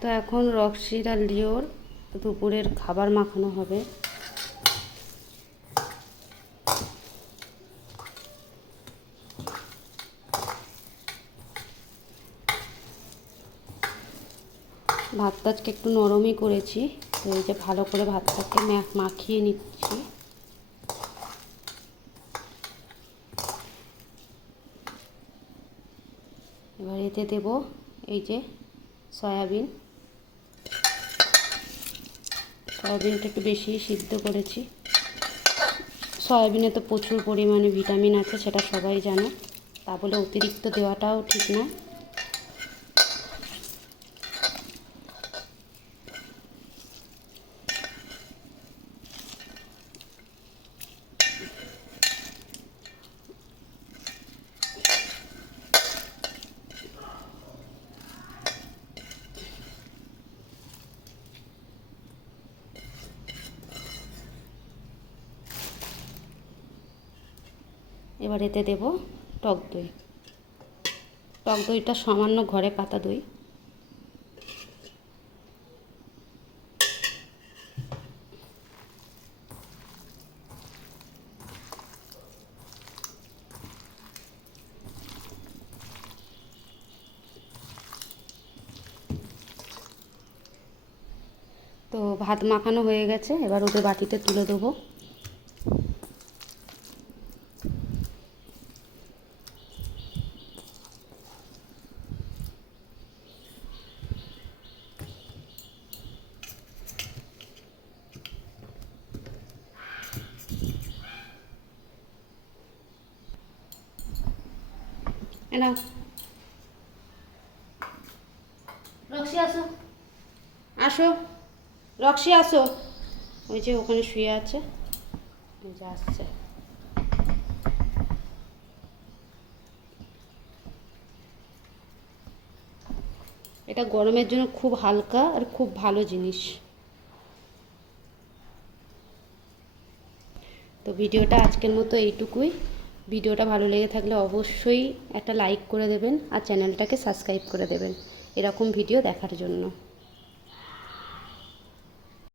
তো এখন রক্সির আর লিওর দুপুরের খাবার মাখানো হবে। ভাতটা আজকে একটু নরমই করেছি, তো এই যে ভালো করে ভাতটাকে মাখিয়ে নিচ্ছি। এবার এতে দেব এই যে সয়াবিনটা একটু বেশি সিদ্ধ করেছি। সয়াবিনে তো প্রচুর পরিমাণে ভিটামিন আছে, সেটা সবাই জানো, তা বলে অতিরিক্ত দেওয়াটাও ঠিক না। এবার এতে দেব টক দই। টক দইটা সামান্য ঘরে পাতা দই। তো ভাত মাখানো হয়ে গেছে, এবার ওদের বাটিতে তুলে দেবো। এনাও রক্সি আসো, আসো রক্সি আসো। ওই যে ওখানে শুয়ে আছে, ওই যে আসছে। এটা গরমের জন্য খুব হালকা আর খুব ভালো জিনিস। তো ভিডিওটা আজকের মতো এইটুকুই। ভিডিওটা ভালো লেগে থাকলে অবশ্যই একটা লাইক করে দেবেন আর চ্যানেলটাকে সাবস্ক্রাইব করে দেবেন এরকম ভিডিও দেখার জন্য।